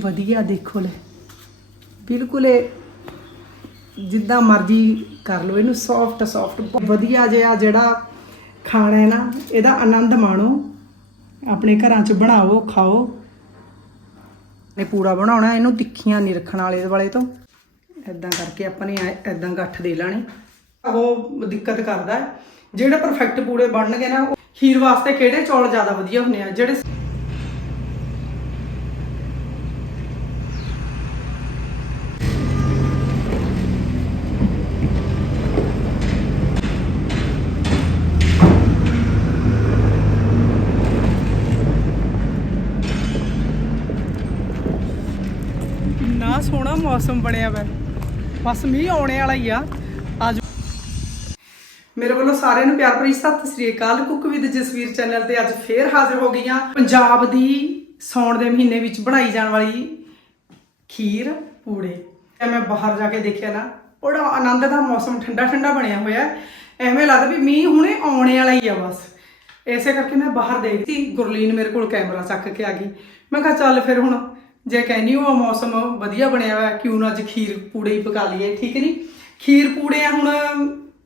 ਵਧੀਆ, ਦੇਖੋ ਲੈ। ਬਿਲਕੁਲ ਇਹ ਜਿੱਦਾਂ ਮਰਜ਼ੀ ਕਰ ਲਓ, ਇਹਨੂੰ ਸੌਫਟ ਸੌਫਟ ਵਧੀਆ ਜਿਹਾ ਜਿਹੜਾ ਖਾਣਾ ਹੈ ਨਾ, ਇਹਦਾ ਆਨੰਦ ਮਾਣੋ। ਆਪਣੇ ਘਰਾਂ 'ਚ ਬਣਾਓ, ਖਾਓ। ਨੇ ਪੂੜਾ ਬਣਾਉਣਾ, ਇਹਨੂੰ ਤਿੱਖੀਆਂ ਨਹੀਂ ਰੱਖਣ ਵਾਲੇ ਵਾਲੇ ਤੋਂ। ਐਦਾਂ ਕਰਕੇ ਆਪਾਂ ਨੇ ਐਦਾਂ ਗੱਠ ਦੇ ਲੈਣੇ। ਉਹ ਦਿੱਕਤ ਕਰਦਾ ਹੈ। ਜਿਹੜੇ ਪਰਫੈਕਟ ਪੂੜੇ ਬਣਨਗੇ ਨਾ, ਉਹ ਖੀਰ ਵਾਸਤੇ ਕਿਹੜੇ ਚੌਲ ਜ਼ਿਆਦਾ ਵਧੀਆ ਹੁੰਦੇ ਆ? ਜਿਹੜੇ ਕਿੰਨਾ ਸੋਹਣਾ ਮੌਸਮ ਬਣਿਆ ਵਾ। ਬਸ ਮੀਂਹ ਆਉਣੇ ਵਾਲਾ ਹੀ ਆ। ਅੱਜ ਮੇਰੇ ਵੱਲੋਂ ਸਾਰਿਆਂ ਨੂੰ ਪਿਆਰ ਭਰੀ ਸਤਿ ਸ੍ਰੀ ਅਕਾਲ। ਕੁੱਕ ਵਿਦ ਜਸਵੀਰ ਚੈਨਲ ਤੇ ਅੱਜ ਫੇਰ ਹਾਜ਼ਰ ਹੋ ਗਈਆਂ। ਪੰਜਾਬ ਦੀ ਸੌਣ ਦੇ ਮਹੀਨੇ ਵਿੱਚ ਬਣਾਈ ਜਾਣ ਵਾਲੀ ਖੀਰ ਪੂੜੇ। ਤੇ ਮੈਂ ਬਾਹਰ ਜਾ ਕੇ ਦੇਖਿਆ ਨਾ, ਬੜਾ ਆਨੰਦ ਦਾ ਮੌਸਮ ਠੰਡਾ ਠੰਡਾ ਬਣਿਆ ਹੋਇਆ। ਹੈ। ਐਵੇਂ ਲੱਗਦਾ ਵੀ ਮੀਂਹ ਹੁਣੇ ਆਉਣੇ ਵਾਲਾ ਹੀ ਆ ਬਸ। ਐਸੇ ਕਰਕੇ ਮੈਂ ਬਾਹਰ ਦੇਖਦੀ ਗੁਰਲੀਨ ਮੇਰੇ ਕੋਲ ਕੈਮਰਾ ਚੱਕ ਕੇ ਆ ਗਈ। ਮੈਂ ਕਿਹਾ ਚੱਲ ਫਿਰ ਹੁਣ ਜੇ ਕਹਿੰਦੀ ਉਹ ਮੌਸਮ ਵਧੀਆ ਬਣਿਆ ਹੋਇਆ, ਕਿਉਂ ਨਾ ਅੱਜ ਖੀਰ ਪੂੜੇ ਹੀ ਪਕਾ ਲਈਏ, ਠੀਕ ਨਹੀਂ ਖੀਰ ਪੂੜੇ ਆ ਹੁਣ,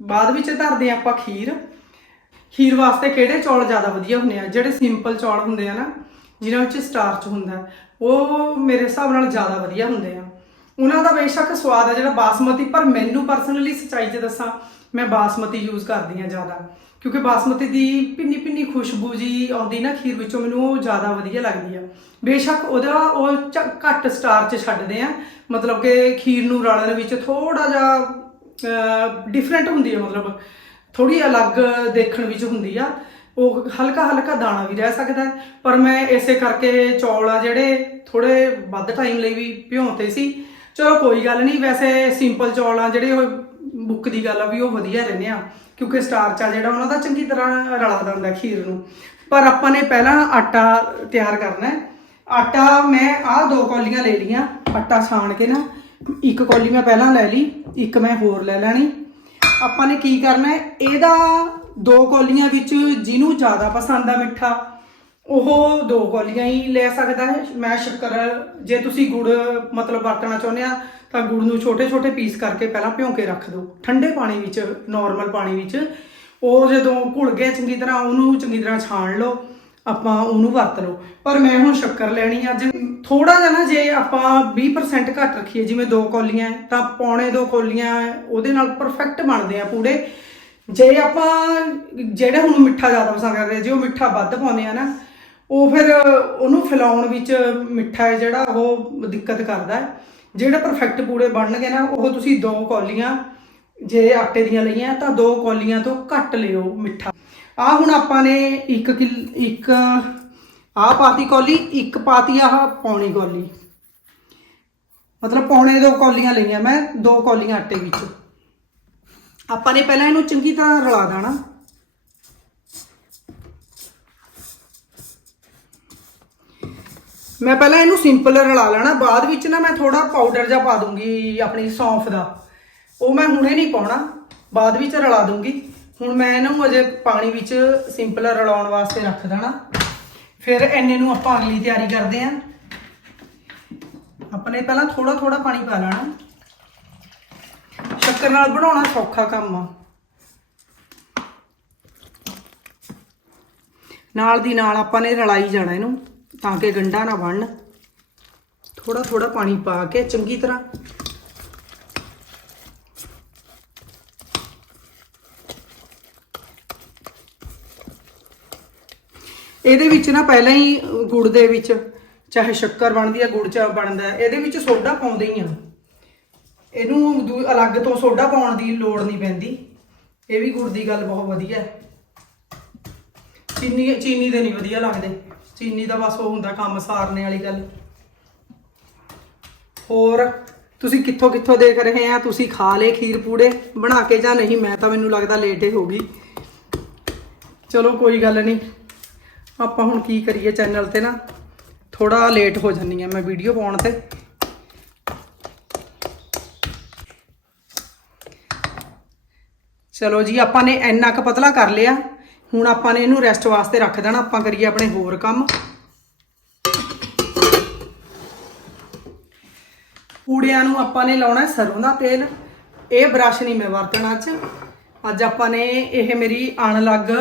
ਬਾਅਦ ਵਿੱਚ ਧਰਦੇ ਆ ਆਪਾਂ ਖੀਰ। ਖੀਰ ਵਾਸਤੇ ਕਿਹੜੇ ਚੌਲ ਜ਼ਿਆਦਾ ਵਧੀਆ ਹੁੰਦੇ ਆ? ਜਿਹੜੇ ਸਿੰਪਲ ਚੌਲ ਹੁੰਦੇ ਆ ਨਾ, ਜਿਨ੍ਹਾਂ ਵਿੱਚ ਸਟਾਰਚ ਹੁੰਦਾ, ਉਹ ਮੇਰੇ ਹਿਸਾਬ ਨਾਲ ਜ਼ਿਆਦਾ ਵਧੀਆ ਹੁੰਦੇ ਆ। ਉਹਨਾਂ ਦਾ ਬੇਸ਼ੱਕ ਸਵਾਦ ਆ ਜਿਹੜਾ ਬਾਸਮਤੀ, ਪਰ ਮੈਨੂੰ ਪਰਸਨਲੀ ਸੱਚਾਈ 'ਚ ਦੱਸਾਂ, ਮੈਂ ਬਾਸਮਤੀ ਯੂਜ਼ ਕਰਦੀ ਆ ਜ਼ਿਆਦਾ। ਕਿਉਂਕਿ ਬਾਸਮਤੀ ਦੀ ਪਿੰਨੀ ਪਿੰਨੀ ਖੁਸ਼ਬੂ ਜੀ ਆਉਂਦੀ ਨਾ ਖੀਰ ਵਿੱਚੋਂ, ਮੈਨੂੰ ਉਹ ਜ਼ਿਆਦਾ ਵਧੀਆ ਲੱਗਦੀ ਆ। ਬੇਸ਼ੱਕ ਉਹਦਾ ਉਹ ਚ- ਘੱਟ ਸਟਾਰਚ ਛੱਡਦੇ ਆ। ਮਤਲਬ ਕਿ ਖੀਰ ਨੂੰ ਰਲਣ ਵਿੱਚ ਥੋੜਾ ਜਿਹਾ ਡਿਫਰੈਂਟ ਹੁੰਦੀ ਆ, ਮਤਲਬ ਥੋੜੀ ਅਲੱਗ ਦੇਖਣ ਵਿੱਚ ਹੁੰਦੀ ਆ। ਉਹ ਹਲਕਾ ਹਲਕਾ ਦਾਣਾ ਵੀ ਰਹਿ ਸਕਦਾ ਪਰ ਮੈਂ ਇਸੇ ਕਰਕੇ ਚੌਲ ਆ ਜਿਹੜੇ ਥੋੜੇ ਵੱਧ ਟਾਈਮ ਲਈ ਵੀ ਭਿਉਂਤੇ ਸੀ। ਚਲੋ ਕੋਈ ਗੱਲ ਨਹੀਂ, ਵੈਸੇ ਸਿੰਪਲ ਚੌਲ ਆ ਜਿਹੜੇ ਉਹ ਬੁੱਕ ਦੀ ਗੱਲ ਆ ਵੀ ਉਹ ਵਧੀਆ ਰਹਿੰਦੇ ਆ, ਕਿਉਂਕਿ ਸਟਾਰਚ ਆ ਜਿਹੜਾ ਉਹਨਾਂ ਦਾ ਚੰਗੀ ਤਰ੍ਹਾਂ ਰਲਾ ਦਿੰਦਾ ਖੀਰ ਨੂੰ। ਪਰ ਆਪਾਂ ਨੇ ਪਹਿਲਾਂ ਆਟਾ ਤਿਆਰ ਕਰਨਾ ਹੈ। ਆਟਾ ਮੈਂ ਆਹ ਦੋ ਕੌਲੀਆਂ ਲੈ ਲਈਆਂ, ਆਟਾ ਛਾਣ ਕੇ ਨਾ, ਇੱਕ ਕੌਲੀ ਮੈਂ ਪਹਿਲਾਂ ਲੈ ਲਈ, ਇੱਕ ਮੈਂ ਹੋਰ ਲੈ ਲੈਣੀ। ਆਪਾਂ ਨੇ ਕੀ ਕਰਨਾ ਹੈ, ਇਹਦਾ ਦੋ ਕੌਲੀਆਂ ਵਿੱਚ ਜਿਹਨੂੰ ਜ਼ਿਆਦਾ ਪਸੰਦ ਆ ਮਿੱਠਾ, ਉਹ ਦੋ ਕੌਲੀਆਂ ਹੀ ਲੈ ਸਕਦਾ ਹੈ। ਮੈਂ ਸ਼ੱਕਰ, ਜੇ ਤੁਸੀਂ ਗੁੜ ਮਤਲਬ ਵਰਤਣਾ ਚਾਹੁੰਦੇ ਆ ਤਾਂ ਗੁੜ ਨੂੰ ਛੋਟੇ ਛੋਟੇ ਪੀਸ ਕਰਕੇ ਪਹਿਲਾਂ ਭਿਉਂ ਕੇ ਰੱਖ ਦਿਓ। ਠੰਡੇ ਪਾਣੀ ਵਿੱਚ ਨਾਰਮਲ ਪਾਣੀ ਵਿੱਚ। ਉਹ ਜਦੋਂ ਘੁਲ ਗਿਆ ਚੰਗੀ ਤਰ੍ਹਾਂ ਉਹਨੂੰ ਚੰਗੀ ਤਰ੍ਹਾਂ ਛਾਣ ਲਓ। ਆਪਾਂ ਉਹਨੂੰ ਵਰਤ ਲਓ। ਪਰ ਮੈਂ ਹੁਣ ਸ਼ੱਕਰ ਲੈਣੀ ਆ। ਅੱਜ ਥੋੜਾ ਜਿਹਾ ਨਾ ਜੇ ਆਪਾਂ 20% ਘੱਟ ਰੱਖੀਏ ਜਿਵੇਂ ਦੋ ਕੌਲੀਆਂ ਤਾਂ ਪੌਣੇ ਦੋ ਕੌਲੀਆਂ ਉਹਦੇ ਨਾਲ ਪਰਫੈਕਟ ਬਣਦੇ ਆ ਪੂੜੇ। ਜੇ ਆਪਾਂ ਜਿਹੜੇ ਹੁਣ ਮਿੱਠਾ ਜ਼ਿਆਦਾ ਪਸੰਦ ਕਰਦੇ ਆ, ਜੇ ਉਹ ਮਿੱਠਾ ਵੱਧ ਪਾਉਂਦੇ ਆ ਨਾ ਉਹ ਫਿਰ ਉਹਨੂੰ ਫੈਲਾਉਣ ਵਿੱਚ ਮਿੱਠਾ ਹੈ ਜਿਹੜਾ ਉਹ ਦਿੱਕਤ ਕਰਦਾ ਹੈ। ਜਿਹੜੇ ਪਰਫੈਕਟ ਪੂੜੇ ਬਣਨਗੇ ਨਾ, ਉਹ ਤੁਸੀਂ ਦੋ ਕੌਲੀਆਂ ਜੇ ਆਟੇ ਦੀਆਂ ਲਈਆਂ, ਤਾਂ ਦੋ ਕੌਲੀਆਂ ਤੋਂ ਘੱਟ ਲਿਓ ਮਿੱਠਾ। ਆ ਹੁਣ ਆਪਾਂ ਨੇ ਇੱਕ ਕਿਲ, ਇੱਕ ਆਹ ਪਾਤੀ ਕੌਲੀ, ਇੱਕ ਪਾਤੀ ਆਹ ਪੌਣੀ ਕੌਲੀ। ਮਤਲਬ ਪੌਣੇ ਦੋ ਕੌਲੀਆਂ ਲਈਆਂ ਮੈਂ, ਦੋ ਕੌਲੀਆਂ ਆਟੇ ਵਿੱਚ। ਆਪਾਂ ਨੇ ਪਹਿਲਾਂ ਇਹਨੂੰ ਚੰਗੀ ਤਰ੍ਹਾਂ ਰਲਾ ਦੇਣਾ। ਮੈਂ ਪਹਿਲਾਂ ਇਹਨੂੰ ਸਿੰਪਲ ਰਲਾ ਲੈਣਾ, ਬਾਅਦ ਵਿੱਚ ਨਾ ਮੈਂ ਥੋੜਾ ਪਾਊਡਰ ਜਿਹਾ ਪਾ ਦੂੰਗੀ ਆਪਣੀ ਸੌਂਫ ਦਾ। ਉਹ ਮੈਂ ਹੁਣੇ ਨਹੀਂ ਪਾਉਣਾ, ਬਾਅਦ ਵਿੱਚ ਰਲਾ ਦੂੰਗੀ। ਹੁਣ ਮੈਂ ਇਹਨੂੰ ਅਜੇ ਪਾਣੀ ਵਿੱਚ ਸਿੰਪਲ ਰਲਾਉਣ ਵਾਸਤੇ ਰੱਖ ਦੇਣਾ। ਫਿਰ ਐਨੇ ਨੂੰ ਆਪਾਂ ਅਗਲੀ ਤਿਆਰੀ ਕਰਦੇ ਆਂ। ਆਪਣੇ ਪਹਿਲਾਂ ਥੋੜਾ ਥੋੜਾ ਪਾਣੀ ਪਾ ਲੈਣਾ। ਸ਼ੱਕਰ ਨਾਲ ਬਣਾਉਣਾ ਸੌਖਾ ਕੰਮ ਆ। ਨਾਲ ਦੀ ਨਾਲ ਆਪਾਂ ਨੇ ਰਲਾਈ ਜਾਣਾ ਇਹਨੂੰ। ਤਾਂ ਕਿ ਗੰਡਾ ਨਾ ਬਣਨ। ਥੋੜਾ ਥੋੜਾ ਪਾਣੀ ਪਾ ਕੇ ਚੰਗੀ ਤਰ੍ਹਾਂ। ਇਹਦੇ ਵਿੱਚ ਨਾ ਪਹਿਲਾਂ ਹੀ ਗੁੜ ਦੇ ਵਿੱਚ, ਚਾਹੇ ਸ਼ੱਕਰ ਬਣਦੀ ਆ, ਗੁੜ ਚਾ ਬਣਦਾ ਇਹਦੇ ਵਿੱਚ ਸੋਡਾ ਪਾਉਂਦੇ ਹੀ ਆ। ਇਹਨੂੰ ਦੂ- ਅਲੱਗ ਤੋਂ ਸੋਡਾ ਪਾਉਣ ਦੀ ਲੋੜ ਨਹੀਂ ਪੈਂਦੀ। ਇਹ ਵੀ ਗੁੜ ਦੀ ਗੱਲ ਬਹੁਤ ਵਧੀਆ ਹੈ। ਚੀਨੀ ਚੀਨੀ ਦੇ ਨਹੀਂ ਵਧੀਆ ਲੱਗਦੇ। ਚੀਨੀ ਦਾ ਬਸ ਉਹ ਹੁੰਦਾ ਕੰਮ ਸਾਰਨੇ ਵਾਲੀ ਗੱਲ। ਹੋਰ, ਤੁਸੀਂ ਕਿੱਥੋਂ ਕਿੱਥੋਂ ਦੇਖ ਰਹੇ ਆ? ਤੁਸੀਂ ਖਾ ਲਏ ਖੀਰ ਪੂੜੇ, ਬਣਾ ਕੇ ਜਾਂ ਨਹੀਂ? ਮੈਂ ਤਾਂ ਮੈਨੂੰ ਲੱਗਦਾ ਲੇਟ ਹੀ ਹੋ ਗਈ। ਚਲੋ ਕੋਈ ਗੱਲ ਨਹੀਂ। ਆਪਾਂ ਹੁਣ ਕੀ ਕਰੀਏ ਚੈਨਲ ਤੇ ਨਾ? ਥੋੜਾ ਲੇਟ ਹੋ ਜਾਂਦੀ ਆ ਮੈਂ ਵੀਡੀਓ ਪਾਉਣ ਤੇ। ਚਲੋ ਜੀ, ਆਪਾਂ ਨੇ ਇੰਨਾ ਕੁ ਪਤਲਾ ਕਰ ਲਿਆ। ਹੁਣ ਆਪਾਂ ਨੇ ਇਹਨੂੰ ਰੈਸਟ ਵਾਸਤੇ ਰੱਖ ਦੇਣਾ, ਆਪਾਂ ਕਰੀਏ ਆਪਣੇ ਹੋਰ ਕੰਮ। ਪੂੜਿਆਂ ਨੂੰ ਆਪਾਂ ਨੇ ਲਾਉਣਾ ਹੈ ਸਰੋਂ ਦਾ ਤੇਲ। ਇਹ ਬ੍ਰਸ਼ ਨਹੀਂ ਮੈਂ ਵਰਤਣਾ ਅੱਜ। ਅੱਜ ਆਪਾਂ ਨੇ ਇਹ ਮੇਰੀ ਅਣਲੱਗ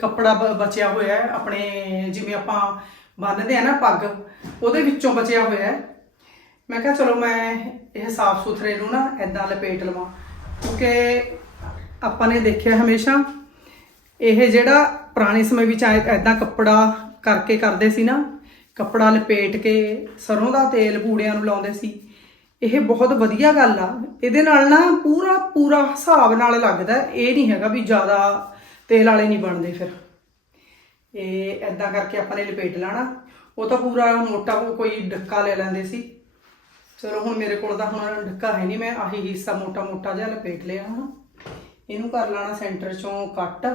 ਕੱਪੜਾ ਬ- ਬਚਿਆ ਹੋਇਆ ਹੈ। ਆਪਣੇ ਜਿਵੇਂ ਆਪਾਂ ਬੰਨਦੇ ਆ ਨਾ ਪੱਗ, ਉਹਦੇ ਵਿੱਚੋਂ ਬਚਿਆ ਹੋਇਆ ਹੈ। ਮੈਂ ਕਿਹਾ ਚਲੋ ਮੈਂ ਇਹ ਸਾਫ਼ ਸੁਥਰੇ ਨੂੰ ਨਾ ਐਦਾਂ ਲਪੇਟ ਲਵਾਂ। ਕਿਉਂਕਿ ਆਪਾਂ ਨੇ ਦੇਖਿਆ ਹਮੇਸ਼ਾ ਇਹ ਜਿਹੜਾ ਪੁਰਾਣੇ ਸਮੇਂ ਵਿੱਚ ਐਦਾਂ ਕੱਪੜਾ ਕਰਕੇ ਕਰਦੇ ਸੀ ਨਾ, ਕੱਪੜਾ ਲਪੇਟ ਕੇ ਸਰੋਂ ਦਾ ਤੇਲ ਪੂੜਿਆਂ ਨੂੰ ਲਾਉਂਦੇ ਸੀ। ਇਹ ਬਹੁਤ ਵਧੀਆ ਗੱਲ ਆ। ਇਹਦੇ ਨਾਲ ਨਾ ਪੂਰਾ ਪੂਰਾ ਹਿਸਾਬ ਨਾਲ ਲੱਗਦਾ। ਇਹ ਨਹੀਂ ਹੈਗਾ ਵੀ ਜ਼ਿਆਦਾ ਤੇਲ ਵਾਲੇ ਨਹੀਂ ਬਣਦੇ ਫਿਰ। ਇਹ ਐਦਾਂ ਕਰਕੇ ਆਪਾਂ ਨੇ ਲਪੇਟ ਲੈਣਾ। ਉਹ ਤਾਂ ਪੂਰਾ ਮੋਟਾ ਕੋਈ ਡੱਕਾ ਲੈ ਲੈਂਦੇ ਸੀ। ਚਲੋ ਹੁਣ ਮੇਰੇ ਕੋਲ ਤਾਂ ਹੁਣ ਡੱਕਾ ਹੈ ਨਹੀਂ, ਮੈਂ ਆਹੀ ਹਿੱਸਾ ਮੋਟਾ ਮੋਟਾ ਜਿਹਾ ਲਪੇਟ ਲਿਆ ਹੁਣ ਇਹਨੂੰ ਕਰ ਲੈਣਾ ਸੈਂਟਰ ਚੋਂ ਕੱਟ।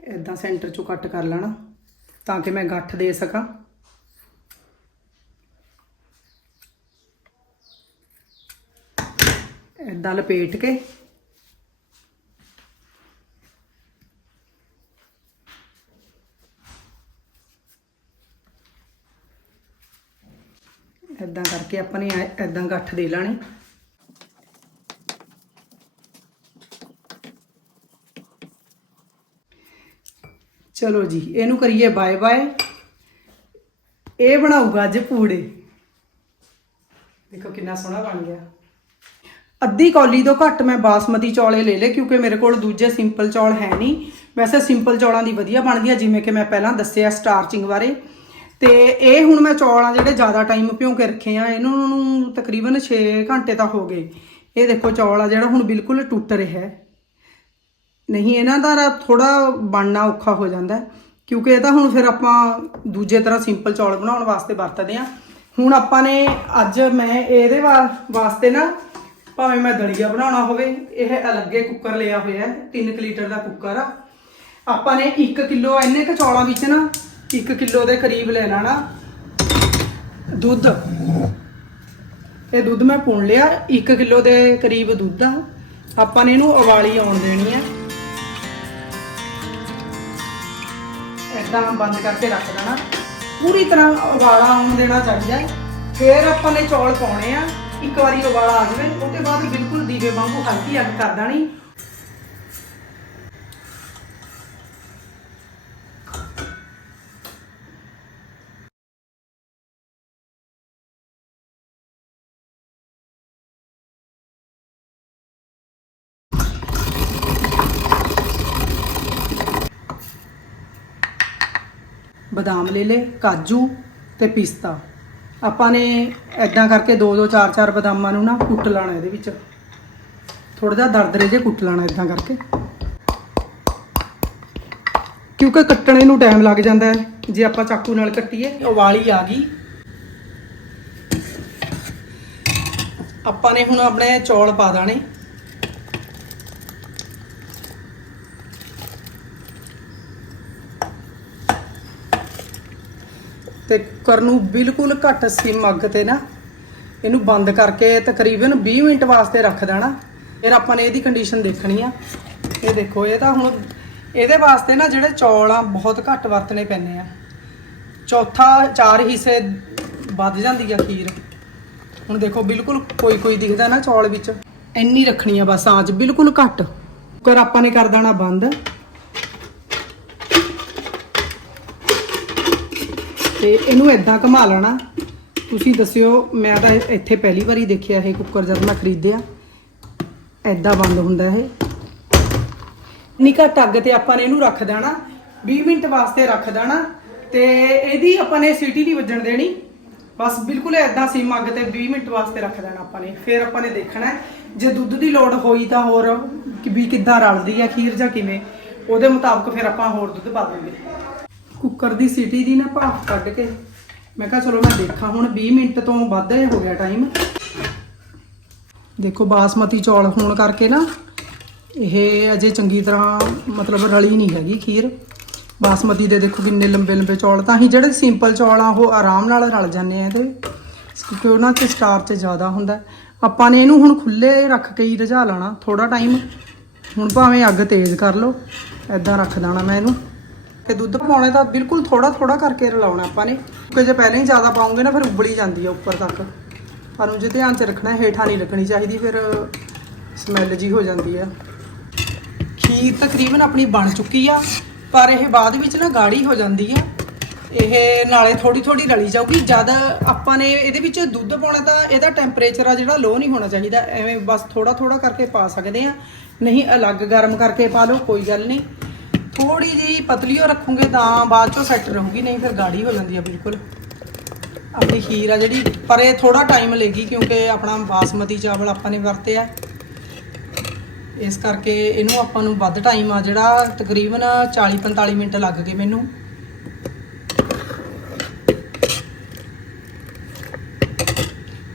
ਇਦਾਂ ਸੈਂਟਰ ਚੋਂ ਕੱਟ ਕਰ ਲੈਣਾ ਤਾਂ ਕਿ ਮੈਂ ਗੱਠ ਦੇ ਸਕਾਂ। ਇਦਾਂ ਲਪੇਟ ਕੇ ਇਦਾਂ ਕਰਕੇ ਆਪਾਂ ਨੇ ਇਦਾਂ ਗੱਠ ਦੇ ਲੈਣੀ। ਚਲੋ ਜੀ, ਇਹਨੂੰ ਕਰੀਏ ਬਾਏ ਬਾਏ। ਇਹ ਬਣਾਊਗਾ ਅੱਜ ਪੂੜੇ। ਦੇਖੋ ਕਿੰਨਾ ਸੋਹਣਾ ਬਣ ਗਿਆ। ਅੱਧੀ ਕੌਲੀ ਤੋਂ ਘੱਟ ਮੈਂ ਬਾਸਮਤੀ ਚੌਲੇ ਲੈ ਲਏ, ਕਿਉਂਕਿ ਮੇਰੇ ਕੋਲ ਦੂਜੇ ਸਿੰਪਲ ਚੌਲ ਹੈ ਨਹੀਂ। ਵੈਸੇ ਸਿੰਪਲ ਚੌਲਾਂ ਦੀ ਵਧੀਆ ਬਣਦੀ ਆ, ਜਿਵੇਂ ਕਿ ਮੈਂ ਪਹਿਲਾਂ ਦੱਸਿਆ ਸਟਾਰਚਿੰਗ ਬਾਰੇ। ਤੇ ਇਹ ਹੁਣ ਮੈਂ ਚੌਲਾਂ ਜਿਹੜੇ ਜ਼ਿਆਦਾ ਟਾਈਮ ਭਿਉਂ ਕੇ ਰੱਖੇ ਆ, ਇਹਨਾਂ ਨੂੰ ਤਕਰੀਬਨ 6 ਘੰਟੇ ਤਾਂ ਹੋ ਗਏ। ਇਹ ਦੇਖੋ ਚੌਲ ਆ ਜਿਹੜਾ ਹੁਣ ਬਿਲਕੁਲ ਟੁੱਟ ਰਿਹਾ ਹੈ। ਨਹੀਂ, ਇਹਨਾਂ ਦਾ ਥੋੜਾ ਬਣਨਾ ਔਖਾ ਹੋ ਜਾਂਦਾ ਕਿਉਂਕਿ ਇਹ ਤਾਂ ਹੁਣ ਫਿਰ ਆਪਾਂ ਦੂਜੇ ਤਰ੍ਹਾਂ ਸਿੰਪਲ ਚੌਲ ਬਣਾਉਣ ਵਾਸਤੇ ਵਰਤਦੇ ਆ ਹੁਣ ਆਪਾਂ ਨੇ ਅੱਜ ਮੈਂ ਇਹਦੇ ਵਾ- ਵਾਸਤੇ ਨਾ ਭਾਵੇਂ ਮੈਂ ਦਲੀਆ ਬਣਾਉਣਾ ਹੋਵੇ, ਇਹ ਅਲੱਗੇ ਕੁੱਕਰ ਲਿਆ ਹੋਇਆ ਹੈ 3 ਲੀਟਰ ਦਾ ਕੁੱਕਰ ਆ। ਆਪਾਂ ਨੇ 1 ਕਿਲੋ, ਇੰਨੇ ਕ ਚੌਲਾਂ ਵਿੱਚ ਨਾ 1 ਕਿਲੋ ਦੇ ਕਰੀਬ ਲੈਣਾ ਨਾ ਦੁੱਧ। ਇਹ ਦੁੱਧ ਮੈਂ ਪੁਣ ਲਿਆ 1 ਕਿਲੋ ਦੇ ਕਰੀਬ ਦੁੱਧ ਆ। ਆਪਾਂ ਨੇ ਇਹਨੂੰ ਉਬਾਲੀ ਆਉਣ ਦੇਣੀ ਹੈ। ਏਦਾਂ ਬੰਦ ਕਰਕੇ ਰੱਖ ਦੇਣਾ। ਪੂਰੀ ਤਰ੍ਹਾਂ ਉਬਾਲਾ ਆਉਣ ਦੇਣਾ ਚਾਹੀਦਾ ਹੈ। ਫਿਰ ਆਪਾਂ ਨੇ ਚੌਲ ਪਾਉਣੇ ਆ। ਇੱਕ ਵਾਰੀ ਉਬਾਲਾ ਆ ਜਾਵੇ, ਉਹਦੇ ਬਾਅਦ ਬਿਲਕੁਲ ਦੀਵੇ ਵਾਂਗੂ ਹਲਕੀ ਅੱਗ ਕਰ ਦੇਣੀ। ਬਦਾਮ ਲੈ ਲਏ, ਕਾਜੂ ਤੇ ਪਿਸਤਾ। ਆਪਾਂ ਨੇ ਐਦਾਂ ਕਰਕੇ ਦੋ ਦੋ, ਚਾਰ ਚਾਰ ਬਦਾਮਾਂ ਨੂੰ ਨਾ ਕੁੱਟ ਲੈਣਾ ਇਹਦੇ ਵਿੱਚ। ਥੋੜਾ ਜਿਹਾ ਦਰਦਰੇ ਜੇ ਕੁੱਟ ਲੈਣਾ ਐਦਾਂ ਕਰਕੇ। ਕਿਉਂਕਿ ਕੱਟਣੇ ਨੂੰ ਟਾਈਮ ਲੱਗ ਜਾਂਦਾ ਹੈ। ਜੇ ਆਪਾਂ ਚਾਕੂ ਨਾਲ ਕੱਟੀਏ ਉਬਾਲੀ ਆ ਗਈ। ਆਪਾਂ ਨੇ ਹੁਣ ਆਪਣੇ ਚੌਲ ਪਾ ਦੇਣੇ। ਤੇ ਕੁੱਕਰ ਨੂੰ ਬਿਲਕੁਲ ਘੱਟ ਸਿਮ ਅੱਗ ਤੇ ਨਾ। ਇਹਨੂੰ ਬੰਦ ਕਰਕੇ ਤਕਰੀਬਨ 20 ਮਿੰਟ ਵਾਸਤੇ ਰੱਖ ਦੇਣਾ। ਫਿਰ ਆਪਾਂ ਨੇ ਇਹਦੀ ਕੰਡੀਸ਼ਨ ਦੇਖਣੀ ਆ। ਇਹ ਦੇਖੋ, ਇਹ ਤਾਂ ਹੁਣ ਇਹਦੇ ਵਾਸਤੇ ਨਾ ਜਿਹੜੇ ਚੌਲ ਆ ਬਹੁਤ ਘੱਟ ਵਰਤਣੇ ਪੈਣੇ ਆ। ਚੌਥਾ, ਚਾਰ ਹਿੱਸੇ ਵੱਧ ਜਾਂਦੀ ਆ ਖੀਰ। ਹੁਣ ਦੇਖੋ, ਬਿਲਕੁਲ ਕੋਈ ਕੋਈ ਦਿਖਦਾ ਨਾ ਚੌਲ ਵਿੱਚ। ਇੰਨੀ ਰੱਖਣੀ ਆ ਬਸ ਆਂਚ, ਬਿਲਕੁਲ ਘੱਟ। ਕੁੱਕਰ ਆਪਾਂ ਨੇ ਕਰ ਦੇਣਾ ਬੰਦ। ਤੇ ਇਹਨੂੰ ਇਦਾਂ ਘੁਮਾ ਲੈਣਾ। ਤੁਸੀਂ ਦੱਸਿਓ, ਮੈਂ ਤਾਂ ਇੱਥੇ ਪਹਿਲੀ ਵਾਰੀ ਦੇਖਿਆ ਇਹ ਕੁੱਕਰ ਜਦ ਮੈਂ ਖਰੀਦਿਆ। ਐਦਾਂ ਬੰਦ ਹੁੰਦਾ ਇਹ। ਇੰਨੀ ਘੱਟ ਅੱਗ ਤੇ ਆਪਾਂ ਨੇ ਇਹਨੂੰ ਰੱਖ ਦੇਣਾ। 20 ਮਿੰਟ ਵਾਸਤੇ ਰੱਖ ਦੇਣਾ। ਤੇ ਇਹਦੀ ਆਪਾਂ ਨੇ ਸੀਟੀ ਨਹੀਂ ਵੱਜਣ ਦੇਣੀ। ਬਸ ਬਿਲਕੁਲ ਐਦਾਂ ਸਿਮ ਅੱਗ ਤੇ 20 ਮਿੰਟ ਵਾਸਤੇ ਰੱਖ ਦੇਣਾ ਆਪਾਂ ਨੇ। ਫਿਰ ਆਪਾਂ ਨੇ ਦੇਖਣਾ ਜੇ ਦੁੱਧ ਦੀ ਲੋੜ ਹੋਈ ਤਾਂ ਹੋਰ ਕਿ ਵੀ ਕਿੱਦਾਂ ਰਲਦੀ ਹੈ, ਖੀਰ ਜਾਂ ਕਿਵੇਂ। ਉਹਦੇ ਮੁਤਾਬਕ ਫਿਰ ਆਪਾਂ ਹੋਰ ਦੁੱਧ ਪਾ ਦਾਂਗੇ ਕੁੱਕਰ ਦੀ ਸੀਟੀ ਦੀ ਨਾ ਭਾਫ ਕੱਢ ਕੇ। ਮੈਂ ਕਿਹਾ ਚਲੋ ਮੈਂ ਦੇਖਾਂ, ਹੁਣ 20 ਮਿੰਟ ਤੋਂ ਵੱਧ ਹੋ ਗਿਆ ਟਾਈਮ ਦੇਖੋ ਬਾਸਮਤੀ ਚੌਲ ਹੋਣ ਕਰਕੇ ਨਾ, ਇਹ ਅਜੇ ਚੰਗੀ ਤਰ੍ਹਾਂ ਮਤਲਬ ਰਲੀ ਨਹੀਂ ਹੈਗੀ ਖੀਰ। ਬਾਸਮਤੀ ਦੇ ਦੇਖੋ ਕਿੰਨੇ ਲੰਬੇ ਲੰਬੇ ਚੌਲ, ਤਾਂ ਹੀ ਜਿਹੜੇ ਸਿੰਪਲ ਚੌਲ ਆ, ਉਹ ਆਰਾਮ ਨਾਲ ਰਲ ਜਾਂਦੇ ਆ ਇਹਦੇ। ਕਿਉਂਕਿ ਉਹਨਾਂ 'ਚ ਸਟਾਰਚ ਜ਼ਿਆਦਾ ਹੁੰਦਾ ਆਪਾਂ ਨੇ ਇਹਨੂੰ ਹੁਣ ਖੁੱਲੇ ਰੱਖ ਕੇ ਹੀ ਰਝਾ ਲੈਣਾ ਥੋੜਾ ਟਾਈਮ ਹੁਣ ਭਾਵੇਂ ਅੱਗ ਤੇਜ਼ ਕਰ ਲਓ ਐਦਾਂ ਰੱਖ ਦੇਣਾ ਮੈਂ ਇਹਨੂੰ। ਕਿ ਦੁੱਧ ਪਾਉਣੇ ਤਾਂ ਬਿਲਕੁਲ ਥੋੜਾ ਥੋੜਾ ਕਰਕੇ ਰਲਾਉਣਾ ਆਪਾਂ ਨੇ। ਕਿਉਂਕਿ ਜੇ ਪਹਿਲਾਂ ਹੀ ਜ਼ਿਆਦਾ ਪਾਉਂਗੇ ਨਾ, ਫਿਰ ਉਬਲੀ ਜਾਂਦੀ ਆ ਉੱਪਰ ਤੱਕ। ਆਪਾਂ ਨੂੰ ਜੇ ਧਿਆਨ 'ਚ ਰੱਖਣਾ, ਹੇਠਾਂ ਨਹੀਂ ਰੱਖਣੀ ਚਾਹੀਦੀ, ਫਿਰ ਸਮੈਲ ਜੀ ਹੋ ਜਾਂਦੀ ਆ। ਖੀਰ ਤਕਰੀਬਨ ਆਪਣੀ ਬਣ ਚੁੱਕੀ ਆ, ਪਰ ਇਹ ਬਾਅਦ ਵਿੱਚ ਨਾ ਗਾੜੀ ਹੋ ਜਾਂਦੀ ਆ। ਇਹ ਨਾਲੇ ਥੋੜੀ ਥੋੜੀ ਰਲੀ ਜਾਊਗੀ। ਜਦ ਆਪਾਂ ਨੇ ਇਹਦੇ ਵਿੱਚ ਦੁੱਧ ਪਾਉਣਾ ਤਾਂ ਇਹਦਾ ਟੈਂਪਰੇਚਰ ਆ ਜਿਹੜਾ ਲੋ ਨਹੀਂ ਹੋਣਾ ਚਾਹੀਦਾ। ਐਵੇਂ ਬਸ ਥੋੜਾ ਥੋੜਾ ਕਰਕੇ ਪਾ ਸਕਦੇ ਆ। ਨਹੀਂ, ਅਲੱਗ ਗਰਮ ਕਰਕੇ ਪਾ ਲਓ, ਕੋਈ ਗੱਲ ਨਹੀਂ। ਥੋੜੀ ਜੀ ਪਤਲੀ ਹੋ ਰੱਖੋਗੇ ਤਾਂ ਬਾਅਦ ਚੋਂ ਸੈੱਟ ਰਹੂਗੀ, ਨਹੀਂ ਫਿਰ ਗਾੜੀ ਹੋ ਜਾਂਦੀ ਆ ਬਿਲਕੁਲ। ਆਪਣੀ ਖੀਰ ਆ ਜਿਹੜੀ, ਪਰ ਇਹ ਥੋੜਾ ਟਾਈਮ ਲੇਗੀ ਕਿਉਂਕਿ ਆਪਣਾ ਬਾਸਮਤੀ ਚਾਵਲ ਆਪਾਂ ਨੇ ਵਰਤਿਆ। ਇਸ ਕਰਕੇ ਇਹਨੂੰ ਆਪਾਂ ਨੂੰ ਵੱਧ ਟਾਈਮ ਆ ਜਿਹੜਾ ਤਕਰੀਬਨ 40-45 ਮਿੰਟ ਲੱਗ ਗਏ ਮੈਨੂੰ।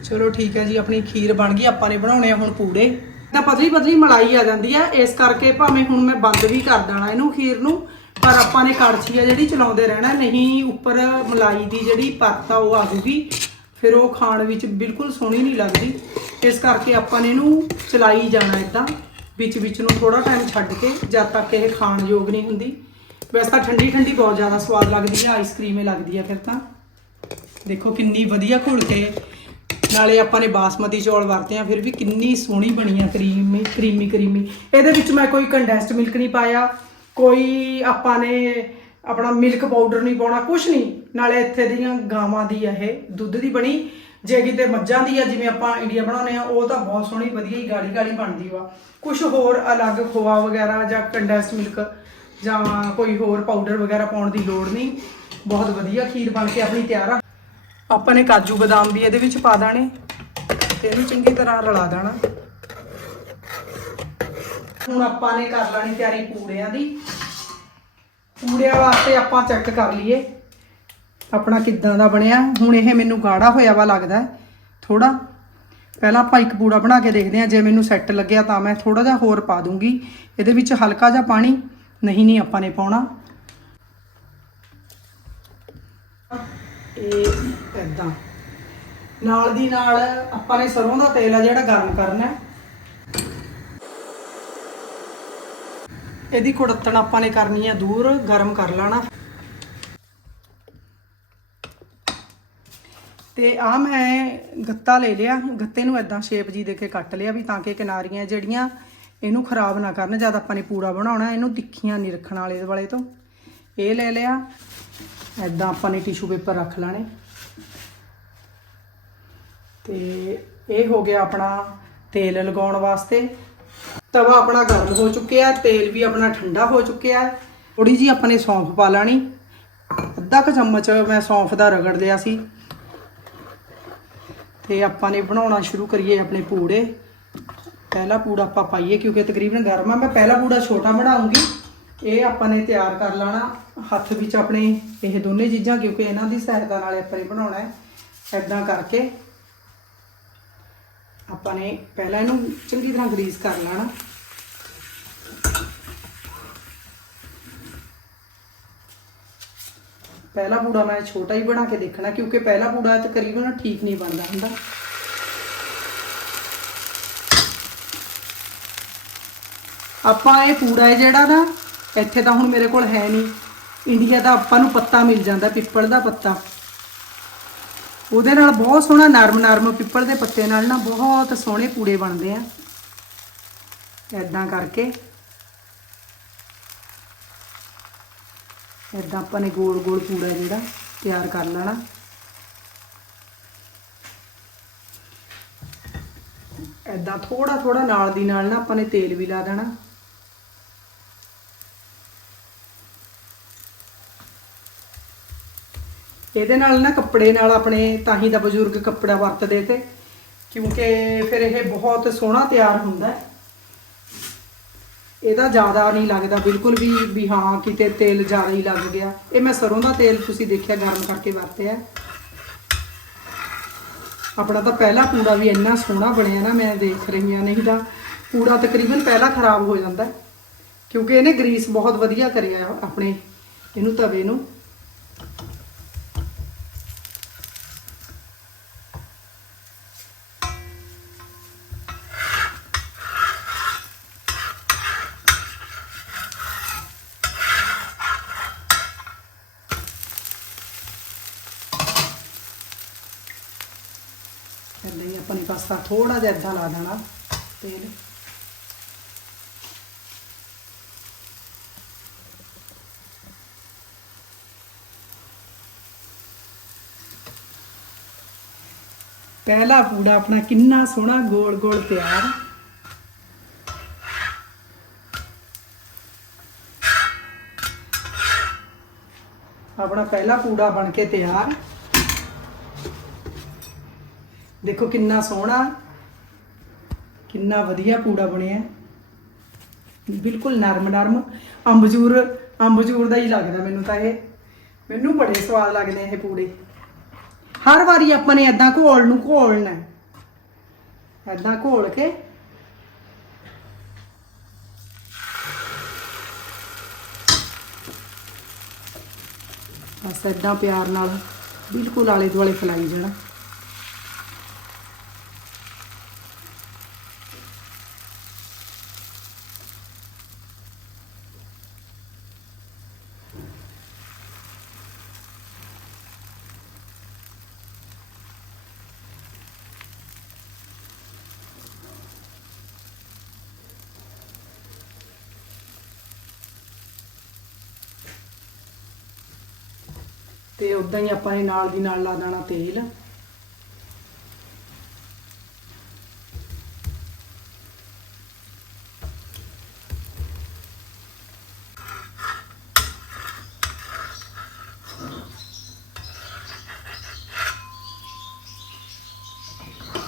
ਚਲੋ ਠੀਕ ਹੈ ਜੀ, ਆਪਣੀ ਖੀਰ ਬਣ ਗਈ, ਆਪਾਂ ਨੇ ਬਣਾਉਣੇ ਆ ਹੁਣ ਪੂੜੇ। ਤਾਂ ਪਤਲੀ ਪਤਲੀ ਮਲਾਈ ਆ ਜਾਂਦੀ ਆ, ਇਸ ਕਰਕੇ ਭਾਵੇਂ ਹੁਣ ਮੈਂ ਬੰਦ ਵੀ ਕਰ ਦੇਣਾ ਇਹਨੂੰ ਖੀਰ ਨੂੰ, ਪਰ ਆਪਾਂ ਨੇ ਕੜਛੀ ਆ ਜਿਹੜੀ ਚਲਾਉਂਦੇ ਰਹਿਣਾ, ਨਹੀਂ ਉੱਪਰ ਮਲਾਈ ਦੀ ਜਿਹੜੀ ਪਰਤ ਆ ਉਹ ਆ ਜੂਗੀ, ਫਿਰ ਉਹ ਖਾਣ ਵਿੱਚ ਬਿਲਕੁਲ ਸੋਹਣੀ ਨਹੀਂ ਲੱਗਦੀ। ਇਸ ਕਰਕੇ ਆਪਾਂ ਨੇ ਇਹਨੂੰ ਚਲਾਈ ਜਾਣਾ ਇਦਾਂ ਵਿੱਚ ਵਿੱਚ ਨੂੰ ਥੋੜਾ ਟਾਈਮ ਛੱਡ ਕੇ, ਜਦ ਤੱਕ ਇਹ ਖਾਣ ਯੋਗ ਨਹੀਂ ਹੁੰਦੀ। ਵੈਸੇ ਤਾਂ ਠੰਡੀ ਠੰਡੀ ਬਹੁਤ ਜ਼ਿਆਦਾ ਸਵਾਦ ਲੱਗਦੀ ਹੈ ਆਈਸਕ੍ਰੀਮ ਹੀ ਲੱਗਦੀ ਹੈ ਫਿਰ ਤਾਂ। ਦੇਖੋ ਕਿੰਨੀ ਵਧੀਆ ਘੁਲ ਕੇ ਨਾਲੇ ਆਪਾਂ ਨੇ ਬਾਸਮਤੀ ਚੌਲ ਵਰਤੇ ਆ, ਫਿਰ ਵੀ ਕਿੰਨੀ ਸੋਹਣੀ ਬਣੀ ਆ ਕਰੀਮੀ ਕਰੀਮੀ ਕਰੀਮੀ। ਇਹਦੇ ਵਿੱਚ ਮੈਂ ਕੋਈ ਕੰਡੈਂਸਡ ਮਿਲਕ ਨਹੀਂ ਪਾਇਆ, ਕੋਈ ਆਪਾਂ ਨੇ ਆਪਣਾ ਮਿਲਕ ਪਾਊਡਰ ਨਹੀਂ ਪਾਉਣਾ, ਕੁਛ ਨਹੀਂ। ਨਾਲੇ ਇੱਥੇ ਦੀਆਂ ਗਾਵਾਂ ਦੀ ਆ ਇਹ ਦੁੱਧ ਦੀ ਬਣੀ, ਜੇ ਕਿਤੇ ਮੱਝਾਂ ਦੀ ਆ, ਜਿਵੇਂ ਆਪਾਂ ਇੰਡੀਆ ਬਣਾਉਂਦੇ ਆ, ਉਹ ਤਾਂ ਬਹੁਤ ਸੋਹਣੀ, ਵਧੀਆ ਹੀ ਗਾੜੀ ਗਾੜੀ ਬਣਦੀ ਵਾ। ਕੁਝ ਹੋਰ ਅਲੱਗ ਖੋਆ ਵਗੈਰਾ ਜਾਂ ਕੰਡੈਂਸਡ ਮਿਲਕ ਜਾਂ ਕੋਈ ਹੋਰ ਪਾਊਡਰ ਵਗੈਰਾ ਪਾਉਣ ਦੀ ਲੋੜ ਨਹੀਂ। ਬਹੁਤ ਵਧੀਆ ਖੀਰ ਬਣ ਕੇ ਆਪਣੀ ਤਿਆਰ ਆ। ਆਪਾਂ ਨੇ ਕਾਜੂ ਬਦਾਮ ਵੀ ਇਹਦੇ ਵਿੱਚ ਪਾ ਦੇਣੇ। ਤੇ ਇਹਨੂੰ ਚੰਗੀ ਤਰ੍ਹਾਂ ਰਲਾ ਦੇਣਾ। ਹੁਣ ਆਪਾਂ ਨੇ ਕਰ ਲੈਣੀ ਤਿਆਰੀ ਪੂੜਿਆਂ ਦੀ। ਪੂੜਿਆਂ ਵਾਸਤੇ ਆਪਾਂ ਚੈੱਕ ਕਰ ਲਈਏ। ਆਪਣਾ ਕਿੱਦਾਂ ਦਾ ਬਣਿਆ। ਹੁਣ ਇਹ ਮੈਨੂੰ ਗਾੜਾ ਹੋਇਆ ਵਾ ਲੱਗਦਾ ਥੋੜਾ ਪਹਿਲਾਂ ਆਪਾਂ ਇੱਕ ਪੂੜਾ ਬਣਾ ਕੇ ਦੇਖਦੇ ਹਾਂ। ਜੇ ਮੈਨੂੰ ਸੈੱਟ ਲੱਗਿਆ ਤਾਂ ਮੈਂ ਥੋੜਾ ਜਿਹਾ ਹੋਰ ਪਾ ਦੂੰਗੀ। ਇਹਦੇ ਵਿੱਚ ਹਲਕਾ ਜਿਹਾ ਪਾਣੀ। ਨਹੀਂ ਨਹੀਂ, ਆਪਾਂ ਨੇ ਪਾਉਣਾ। ਇਹ ਇਦਾਂ ਨਾਲ ਦੀ ਨਾਲ ਆਪਾਂ ਨੇ ਸਰੋਂ ਦਾ ਤੇਲ ਆ ਜਿਹੜਾ ਗਰਮ ਕਰਨਾ ਇਹਦੀ ਕੁੜੱਤਣ ਆਪਾਂ ਨੇ ਕਰਨੀ ਹੈ ਦੂਰ, ਗਰਮ ਕਰ ਲੈਣਾ। ਤੇ ਆ ਮੈਂ ਗੱਤਾ ਲੈ ਲਿਆ। ਗੱਤੇ ਨੂੰ ਇਦਾਂ ਸ਼ੇਪ ਜੀ ਦੇ ਕੇ ਕੱਟ ਲਿਆ ਵੀ ਤਾਂ ਕਿ ਕਿਨਾਰੀਆਂ ਜਿਹੜੀਆਂ ਇਹਨੂੰ ਖਰਾਬ ਨਾ ਕਰਨ। ਜਦ ਆਪਾਂ ਨੇ ਪੂਰਾ ਬਣਾਉਣਾ, ਇਹਨੂੰ ਤਿੱਖੀਆਂ ਨਹੀਂ ਰੱਖਣ ਵਾਲੇ ਦੁਆਲੇ ਤੋਂ। ਇਹ ਲੈ ਲਿਆ। ਇਦਾਂ ਆਪਾਂ ਨੇ ਟਿਸ਼ੂ ਪੇਪਰ ਰੱਖ ਲੈਣੇ। ਤੇ ਇਹ ਹੋ ਗਿਆ ਆਪਣਾ ਤੇਲ ਲਗਾਉਣ ਵਾਸਤੇ। ਤਵਾ ਆਪਣਾ ਗਰਮ ਹੋ ਚੁੱਕਿਆ ਤੇਲ ਵੀ ਆਪਣਾ ਠੰਡਾ ਹੋ ਚੁੱਕਿਆ ਥੋੜੀ ਜੀ ਆਪਾਂ ਨੇ ਸੌਂਫ ਪਾ ਲੈਣੀ। ਅੱਧਾ ਕੁ ਚਮਚ ਮੈਂ ਸੌਂਫ ਦਾ ਰਗੜ ਲਿਆ ਸੀ। ਤੇ ਆਪਾਂ ਨੇ ਬਣਾਉਣਾ ਸ਼ੁਰੂ ਕਰੀਏ ਆਪਣੇ ਪੂੜੇ। ਪਹਿਲਾ ਪੂੜਾ ਆਪਾਂ ਪਾਈਏ ਕਿਉਂਕਿ ਤਕਰੀਬਨ ਗਰਮ ਆ। ਮੈਂ ਪਹਿਲਾ ਪੂੜਾ ਛੋਟਾ ਬਣਾਉਂਗੀ। ਇਹ ਆਪਾਂ ਨੇ ਤਿਆਰ ਕਰ ਲੈਣਾ ਹੱਥ ਵਿੱਚ ਆਪਣੇ ਇਹ ਦੋਨੇ ਚੀਜ਼ਾਂ, ਕਿਉਂਕਿ ਇਹਨਾਂ ਦੀ ਸਹਾਇਤਾ ਨਾਲ ਆਪਾਂ ਨੇ ਬਣਾਉਣਾ ਹੈ ਐਦਾਂ ਕਰਕੇ ਆਪਾਂ ਨੇ ਪਹਿਲਾਂ ਇਹਨੂੰ ਚੰਗੀ ਤਰ੍ਹਾਂ ਗਰੀਸ ਕਰ ਲੈਣਾ। ਪਹਿਲਾ ਪੂੜਾ ਮੈਂ ਛੋਟਾ ਹੀ ਬਣਾ ਕੇ ਦੇਖਣਾ, ਕਿਉਂਕਿ ਪਹਿਲਾ ਪੂੜਾ ਤਕਰੀਬਨ ਠੀਕ ਨਹੀਂ ਬਣਦਾ ਹੁੰਦਾ। ਆਪਾਂ ਇਹ ਪੂੜਾ ਹੈ ਜਿਹੜਾ ਨਾ ਇੱਥੇ ਤਾਂ ਹੁਣ ਮੇਰੇ ਕੋਲ ਹੈ ਨਹੀਂ। ਇੰਡੀਆ ਦਾ ਆਪਾਂ ਨੂੰ ਪੱਤਾ ਮਿਲ ਜਾਂਦਾ, ਪਿੱਪਲ ਦਾ ਪੱਤਾ। ਉਹਦੇ ਨਾਲ ਬਹੁਤ ਸੋਹਣਾ ਨਰਮ ਨਰਮ ਪਿੱਪਲ ਦੇ ਪੱਤੇ ਨਾਲ ਨਾ ਬਹੁਤ ਸੋਹਣੇ ਪੂੜੇ ਬਣਦੇ ਆ। ਐਦਾਂ ਕਰਕੇ। ਐਦਾਂ ਆਪਾਂ ਨੇ ਗੋਲ ਗੋਲ ਪੂੜਾ ਜਿਹੜਾ ਤਿਆਰ ਕਰ ਲੈਣਾ। ਐਦਾਂ ਥੋੜਾ ਥੋੜਾ ਨਾਲ ਦੀ ਨਾਲ ਨਾ ਆਪਾਂ ਨੇ ਤੇਲ ਵੀ ਲਾ ਦੇਣਾ। ਇਹਦੇ ਨਾਲ ਨਾ ਕੱਪੜੇ ਨਾਲ ਆਪਣੇ ਤਾਂ ਹੀ ਦਾ ਬਜ਼ੁਰਗ ਕੱਪੜਾ ਵਰਤਦੇ ਤੇ, ਕਿਉਂਕਿ ਫਿਰ ਇਹ ਬਹੁਤ ਸੋਹਣਾ ਤਿਆਰ ਹੁੰਦਾ ਹੈ। ਇਹਦਾ ਜ਼ਿਆਦਾ ਨਹੀਂ ਲੱਗਦਾ, ਬਿਲਕੁਲ ਵੀ ਵੀ ਹਾਂ, ਕਿਤੇ ਤੇਲ ਜ਼ਿਆਦਾ ਹੀ ਲੱਗ ਗਿਆ। ਇਹ ਮੈਂ ਸਰੋਂ ਦਾ ਤੇਲ ਤੁਸੀਂ ਦੇਖਿਆ ਗਰਮ ਕਰਕੇ ਵਰਤਿਆ ਆਪਣਾ ਤਾਂ ਪਹਿਲਾ ਕੂੜਾ ਵੀ ਇੰਨਾ ਸੋਹਣਾ ਬਣਿਆ ਨਾ, ਮੈਂ ਦੇਖ ਰਹੀ ਹਾਂ, ਨਹੀਂ ਤਾਂ ਕੂੜਾ ਤਕਰੀਬਨ ਪਹਿਲਾਂ ਖਰਾਬ ਹੋ ਜਾਂਦਾ ਕਿਉਂਕਿ ਇਹਨੇ ਗਰੀਸ ਬਹੁਤ ਵਧੀਆ ਕਰਿਆ ਆਪਣੇ, ਇਹਨੂੰ ਤਵੇ ਨੂੰ। ਥੋੜਾ ਜਿਹਾ ਏਦਾਂ ਲਾ ਦੇਣਾ ਤੇਲ ਪਹਿਲਾ ਪੂੜਾ ਆਪਣਾ ਕਿੰਨਾ ਸੋਹਣਾ ਗੋਲ ਗੋਲ ਤਿਆਰ ਆਪਣਾ ਪਹਿਲਾ ਪੂੜਾ ਬਣ ਕੇ ਤਿਆਰ ਦੇਖੋ ਕਿੰਨਾ ਸੋਹਣਾ ਕਿੰਨਾ ਵਧੀਆ ਪੂੜਾ ਬਣਿਆ। ਬਿਲਕੁਲ ਨਰਮ ਨਰਮ। ਅੰਬਜੂਰ ਅੰਬਜੂਰ ਦਾ ਹੀ ਲੱਗਦਾ ਮੈਨੂੰ ਤਾਂ ਇਹ। ਮੈਨੂੰ ਬੜੇ ਸਵਾਦ ਲੱਗਦੇ ਇਹ ਪੂੜੇ ਹਰ ਵਾਰੀ ਆਪਾਂ ਨੇ ਐਦਾਂ ਘੋਲ ਨੂੰ ਘੋਲਣਾ ਐਦਾਂ ਘੋਲ ਕੇ। ਬਸ ਐਦਾਂ ਪਿਆਰ ਨਾਲ ਬਿਲਕੁਲ ਆਲੇ ਦੁਆਲੇ ਫੈਲਾਈ ਜਾਣਾ। ਤੇ ਉਦਾਂ ਹੀ ਆਪਾਂ ਨੇ ਨਾਲ ਦੀ ਨਾਲ ਲਾ ਦੇਣਾ ਤੇਲ।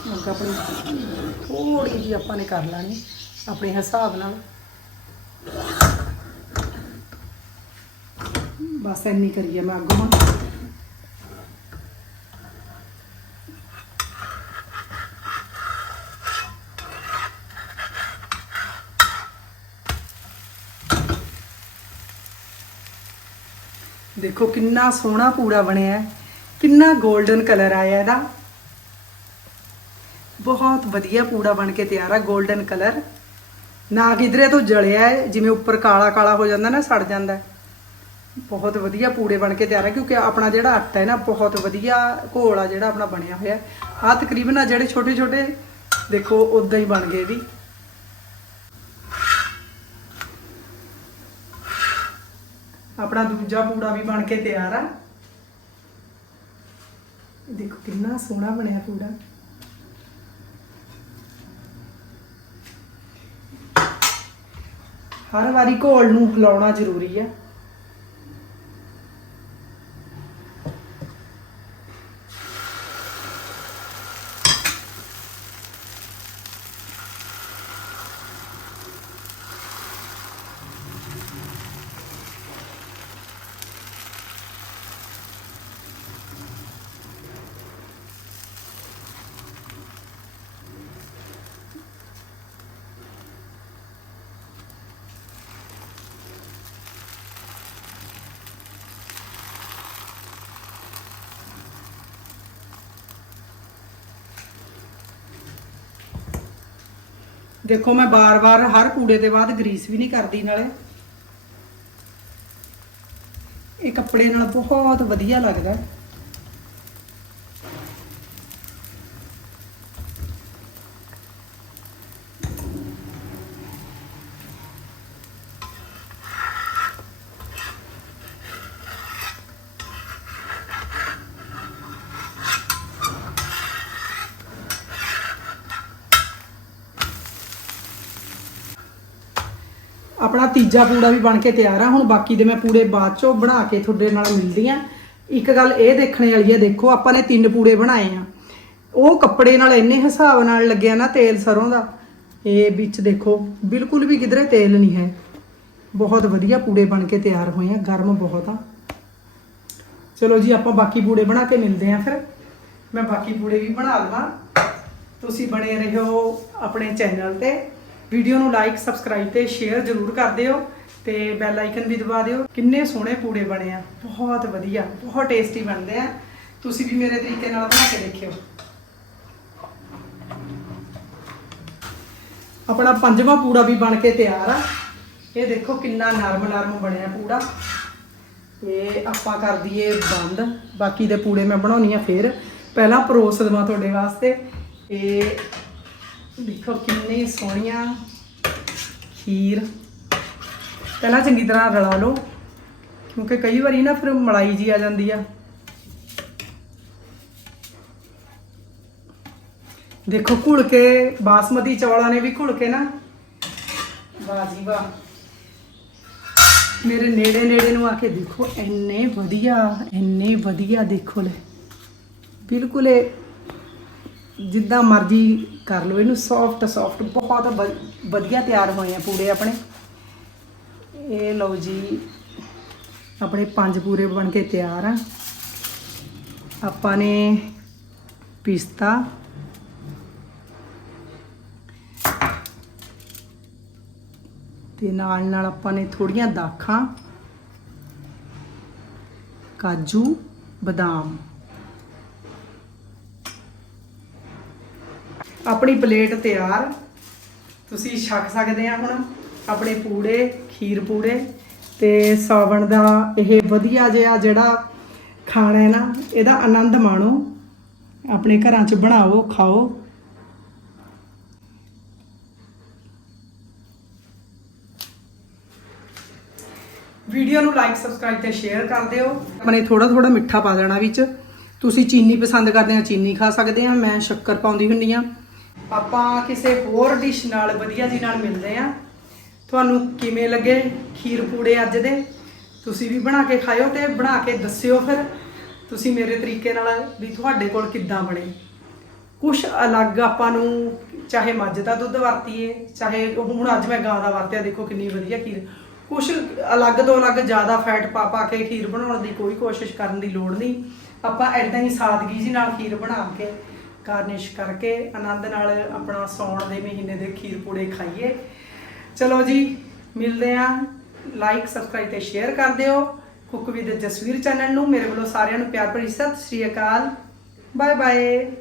ਹੁਣ ਆਪਣੀ ਥੋੜੀ ਜਿਹੀ ਆਪਾਂ ਨੇ ਕਰ ਲੈਣੀ, ਆਪਣੇ ਹਿਸਾਬ ਨਾਲ। ਬਸ ਇੰਨੀ ਕਰੀਏ ਮੈਂ ਅੱਗੋਂ। ਦੇਖੋ ਕਿੰਨਾ ਸੋਹਣਾ ਪੂੜਾ ਬਣਿਆ ਹੈ। ਕਿੰਨਾ 골ਡਨ ਕਲਰ ਆਇਆ ਇਹਦਾ। ਬਹੁਤ ਵਧੀਆ ਪੂੜਾ ਬਣ ਕੇ ਤਿਆਰ ਆ 골ਡਨ ਕਲਰ ਨਾ ਕਿਧਰੇ ਤੋਂ ਜਲਿਆ ਹੈ, ਜਿਵੇਂ ਉੱਪਰ ਕਾਲਾ ਕਾਲਾ ਹੋ ਜਾਂਦਾ ਨਾ, ਸੜ ਜਾਂਦਾ ਬਹੁਤ ਵਧੀਆ ਪੂੜੇ ਬਣ ਕੇ ਤਿਆਰ ਆ, ਕਿਉਂਕਿ ਆਪਣਾ ਜਿਹੜਾ ਆਟਾ ਹੈ ਨਾ, ਬਹੁਤ ਵਧੀਆ ਘੋਲ ਆ ਜਿਹੜਾ ਆਪਣਾ ਬਣਿਆ ਹੋਇਆ ਆ ਤਕਰੀਬਨ ਆ ਜਿਹੜੇ ਛੋਟੇ ਛੋਟੇ ਦੇਖੋ ਉਦਾਂ ਹੀ ਬਣ ਗਏ ਵੀ। ਆਪਣਾ ਦੂਜਾ ਪੂੜਾ ਵੀ ਬਣ ਕੇ ਤਿਆਰ ਆ। ਦੇਖੋ ਕਿੰਨਾ ਸੋਹਣਾ ਬਣਿਆ ਪੂੜਾ। ਹਰ ਵਾਰੀ ਘੋਲ ਨੂੰ ਹਿਲਾਉਣਾ ਜ਼ਰੂਰੀ ਹੈ ਦੇਖੋ, ਮੈਂ ਬਾਰ-ਬਾਰ ਹਰ ਕੂੜੇ ਦੇ ਬਾਅਦ ਗਰੀਸ ਵੀ ਨਹੀਂ ਕਰਦੀ ਨਾਲੇ। ਇਹ ਕੱਪੜੇ ਨਾਲ ਬਹੁਤ ਵਧੀਆ ਲੱਗਦਾ। ਆਪਣਾ ਤੀਜਾ ਪੂੜਾ ਵੀ ਬਣ ਕੇ ਤਿਆਰ ਆ। ਹੁਣ ਬਾਕੀ ਦੇ ਮੈਂ ਪੂੜੇ ਬਾਅਦ ਚੋਂ ਬਣਾ ਕੇ ਤੁਹਾਡੇ ਨਾਲ ਮਿਲਦੀ ਆ। ਇੱਕ ਗੱਲ ਇਹ ਦੇਖਣੇ ਵਾਲੀ ਆ, ਦੇਖੋ ਆਪਾਂ ਨੇ ਤਿੰਨ ਪੂੜੇ ਬਣਾਏ ਆ। ਉਹ ਕੱਪੜੇ ਨਾਲ ਇੰਨੇ ਹਿਸਾਬ ਨਾਲ ਲੱਗਿਆ ਨਾ ਤੇਲ ਸਰੋਂ ਦਾ। ਇਹ ਵਿੱਚ ਦੇਖੋ, ਬਿਲਕੁਲ ਵੀ ਕਿਧਰੇ ਤੇਲ ਨਹੀਂ ਹੈ। ਬਹੁਤ ਵਧੀਆ ਪੂੜੇ ਬਣ ਕੇ ਤਿਆਰ ਹੋਏ ਆ, ਗਰਮ ਬਹੁਤ ਆ। ਚਲੋ ਜੀ, ਆਪਾਂ ਬਾਕੀ ਪੂੜੇ ਬਣਾ ਕੇ ਮਿਲਦੇ ਆ ਫਿਰ। ਮੈਂ ਬਾਕੀ ਪੂੜੇ ਵੀ ਬਣਾ ਲਵਾਂ। ਤੁਸੀਂ ਬਣੇ ਰਹੋ ਆਪਣੇ ਚੈਨਲ ਤੇ। ਵੀਡੀਓ ਨੂੰ ਲਾਈਕ, ਸਬਸਕ੍ਰਾਈਬ ਤੇ ਸ਼ੇਅਰ ਜ਼ਰੂਰ ਕਰ ਦਿਓ ਤੇ ਬੈਲ ਆਈਕਨ ਵੀ ਦਬਾ ਦਿਓ। ਕਿੰਨੇ ਸੋਹਣੇ ਪੂੜੇ ਬਣੇ ਆ। ਬਹੁਤ ਵਧੀਆ, ਬਹੁਤ ਟੇਸਟੀ ਬਣਦੇ ਆ। ਤੁਸੀਂ ਵੀ ਮੇਰੇ ਤਰੀਕੇ ਨਾਲ ਬਣਾ ਕੇ ਦੇਖਿਓ। ਆਪਣਾ ਪੰਜਵਾਂ ਪੂੜਾ ਵੀ ਬਣ ਕੇ ਤਿਆਰ ਆ। ਇਹ ਦੇਖੋ ਕਿੰਨਾ ਨਰਮ ਨਰਮ ਬਣਿਆ ਪੂੜਾ। ਇਹ ਆਪਾਂ ਕਰ ਦਈਏ ਬੰਦ। ਬਾਕੀ ਦੇ ਪੂੜੇ ਮੈਂ ਬਣਾਉਣੀ ਆ ਫੇਰ। ਪਹਿਲਾਂ ਪਰੋਸ ਦੇਵਾਂ ਤੁਹਾਡੇ ਵਾਸਤੇ। ਇਹ ਦੇਖੋ ਕਿੰਨੀ ਸੋਹਣੀਆਂ ਖੀਰ। ਪਹਿਲਾਂ ਚੰਗੀ ਤਰ੍ਹਾਂ ਰਲਾ ਲਓ, ਕਿਉਂਕਿ ਕਈ ਵਾਰੀ ਨਾ ਫਿਰ ਮਲਾਈ ਜੀ ਆ ਜਾਂਦੀ ਆ। ਦੇਖੋ ਘੁਲ ਕੇ ਬਾਸਮਤੀ ਚੌਲਾਂ ਨੇ ਵੀ ਘੁਲ ਕੇ ਨਾ। ਵਾਹ ਜੀ ਵਾਹ। ਮੇਰੇ ਨੇੜੇ ਨੇੜੇ ਨੂੰ ਆ ਕੇ ਦੇਖੋ, ਇੰਨੇ ਵਧੀਆ ਇੰਨੇ ਵਧੀਆ ਦੇਖੋ ਲੈ। ਬਿਲਕੁਲ ਜਿੱਦਾਂ ਮਰਜ਼ੀ ਕਰ ਲਓ, ਇਹਨੂੰ ਸੌਫਟ ਸੌਫਟ ਬਹੁਤ ਵ- ਵਧੀਆ ਤਿਆਰ ਹੋਏ ਆ ਪੂੜੇ ਆਪਣੇ। ਇਹ ਲਓ ਜੀ, ਆਪਣੇ ਪੰਜ ਪੂਰੇ ਬਣ ਕੇ ਤਿਆਰ ਆ। ਆਪਾਂ ਨੇ ਪਿਸਤਾ, ਤੇ ਨਾਲ ਨਾਲ ਆਪਾਂ ਨੇ ਥੋੜੀਆਂ ਦਾਖਾਂ, ਕਾਜੂ, ਬਦਾਮ। ਆਪਣੀ ਪਲੇਟ ਤਿਆਰ। ਤੁਸੀਂ ਛਕ ਸਕਦੇ ਆ ਹੁਣ ਆਪਣੇ ਪੂੜੇ, ਖੀਰ ਪੂੜੇ ਤੇ ਸਾਵਣ ਦਾ ਇਹ ਵਧੀਆ ਜਿਹਾ ਜਿਹੜਾ ਖਾਣਾ ਹੈ ਨਾ, ਇਹਦਾ ਆਨੰਦ ਮਾਣੋ। ਆਪਣੇ ਘਰਾਂ 'ਚ ਬਣਾਓ, ਖਾਓ। ਵੀਡੀਓ ਨੂੰ ਲਾਈਕ ਸਬਸਕ੍ਰਾਈਬ ਤੇ ਸ਼ੇਅਰ ਕਰ ਦਿਓ। ਆਪਣੇ ਥੋੜਾ ਥੋੜਾ ਮਿੱਠਾ ਪਾ ਦੇਣਾ ਵਿੱਚ। ਤੁਸੀਂ ਚੀਨੀ ਪਸੰਦ ਕਰਦੇ ਆ, ਚੀਨੀ ਖਾ ਸਕਦੇ ਆ। ਮੈਂ ਸ਼ੱਕਰ ਪਾਉਂਦੀ ਹੁੰਨੀ ਆ। ਆਪਾਂ ਕਿਸੇ ਹੋਰ ਡਿਸ਼ ਨਾਲ, ਵਧੀਆ ਜੀ ਨਾਲ ਮਿਲਦੇ ਆ ਤੁਹਾਨੂੰ ਕਿਵੇਂ ਲੱਗੇ ਖੀਰ ਪੂੜੇ ਅੱਜ ਦੇ? ਤੁਸੀਂ ਵੀ ਬਣਾ ਕੇ ਖਾਇਓ ਤੇ ਬਣਾ ਕੇ ਦੱਸਿਓ ਫਿਰ। ਤੁਸੀਂ ਮੇਰੇ ਤਰੀਕੇ ਨਾਲ ਵੀ ਤੁਹਾਡੇ ਕੋਲ ਕਿੱਦਾਂ ਬਣੇ। ਕੁਛ ਅਲੱਗ ਆਪਾਂ ਨੂੰ, ਚਾਹੇ ਮੱਝ ਦਾ ਦੁੱਧ ਵਰਤੀਏ, ਚਾਹੇ ਹੁਣ ਅੱਜ ਮੈਂ ਗਾਂ ਦਾ ਵਰਤਿਆ, ਦੇਖੋ ਕਿੰਨੀ ਵਧੀਆ ਖੀਰ। ਕੁਛ ਅਲੱਗ ਤੋਂ ਅਲੱਗ ਜ਼ਿਆਦਾ ਫੈਟ ਪਾ ਪਾ ਕੇ ਖੀਰ ਬਣਾਉਣ ਦੀ ਕੋਈ ਕੋਸ਼ਿਸ਼ ਕਰਨ ਦੀ ਲੋੜ ਨਹੀਂ। ਆਪਾਂ ਐਦਾਂ ਹੀ ਸਾਦਗੀ ਜੀ ਨਾਲ ਖੀਰ ਬਣਾ ਕੇ ਗਾਰਨਿਸ਼ ਕਰਕੇ ਆਨੰਦ ਨਾਲ ਆਪਣਾ ਸੌਣ ਦੇ ਮਹੀਨੇ ਦੇ ਖੀਰ ਪੂੜੇ ਖਾਈਏ। ਚਲੋ ਜੀ, ਮਿਲਦੇ ਆਂ ਲਾਈਕ ਸਬਸਕ੍ਰਾਈਬ ਤੇ ਸ਼ੇਅਰ ਕਰ ਦਿਓ। ਕੁੱਕ ਵਿਦ ਜਸਵੀਰ ਚੈਨਲ ਨੂੰ ਮੇਰੇ ਵੱਲੋਂ ਸਾਰਿਆਂ ਨੂੰ ਪਿਆਰ ਭਰੀ ਸਤਿ ਸ਼੍ਰੀ ਅਕਾਲ। Bye bye